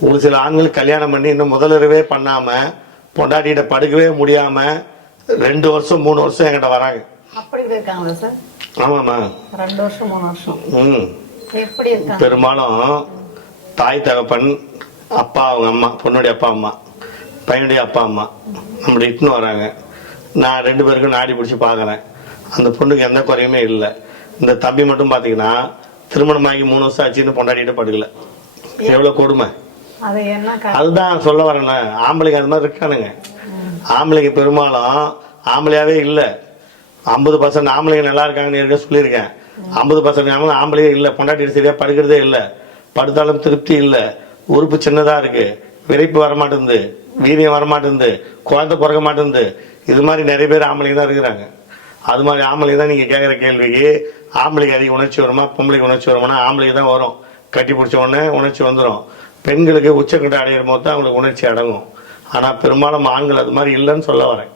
ஒரு சில ஆண்கள் கல்யாணம் பண்ணி இன்னும் முதலிரவே பண்ணாம பொண்டாட்டிகிட்ட படுக்கவே முடியாம ரெண்டு வருஷம் மூணு வருஷம் என்கிட்ட வராங்க. ஆமாம்மா. ரெண்டு வருஷம் மூணு வருஷம். ம். பெரும்பாலும் தாய் தகப்பன் அப்பா அவங்க அம்மா பொண்ணுடைய அப்பா அம்மா பையனுடைய அப்பா அம்மா நம்மளை இட்டுன்னு வராங்க. நான் ரெண்டு பேருக்கும் நாடி பிடிச்சி பார்க்குறேன். அந்த பொண்ணுக்கு எந்த குறையுமே இல்லை. இந்த தம்பி மட்டும் பார்த்தீங்கன்னா திருமணமாகி மூணு வருஷம் ஆச்சுன்னு பொண்டாடிட்டு படுக்கல. எவ்வளோ கொடுமை. அதுதான் சொல்ல வரேன் ஆம்பளைக்கு அது மாதிரி இருக்கானுங்க. ஆம்பளைக்கு பெரும்பாலும் ஆம்பளையாவே இல்லை. ஐம்பது பர்சன்ட் ஆம்பளைங்க நல்லா இருக்காங்கன்னு ஏற்கனவே சொல்லியிருக்கேன். ஐம்பது பர்சன்ட் ஆம்பளையே இல்லை. பொண்டாட்டி சரியாக படுக்கிறதே இல்லை. படுத்தாலும் திருப்தி இல்லை. உறுப்பு சின்னதாக இருக்கு. விரைப்பு வர வீரியம் வர குழந்தை பிறக்க மாட்டேங்குது. இது மாதிரி நிறைய பேர் ஆம்பளைங்க தான் இருக்கிறாங்க. அது மாதிரி ஆம்பளை தான் நீங்கள் கேட்குற கேள்விக்கு ஆம்பளைக்கு அதிக உணர்ச்சி வருமா பொம்பளைக்கு உணர்ச்சி வருமானா ஆம்பளைக்கு தான் வரும். கட்டி பிடிச்ச உடனே உணர்ச்சி வந்துடும் பெண்களுக்கு உச்சக்கட்ட அடையிற போது தான் அவங்களுக்கு உணர்ச்சி அடங்கும். ஆனால் பெரும்பாலும் ஆண்கள் அது மாதிரி இல்லைன்னு சொல்ல வரேன்.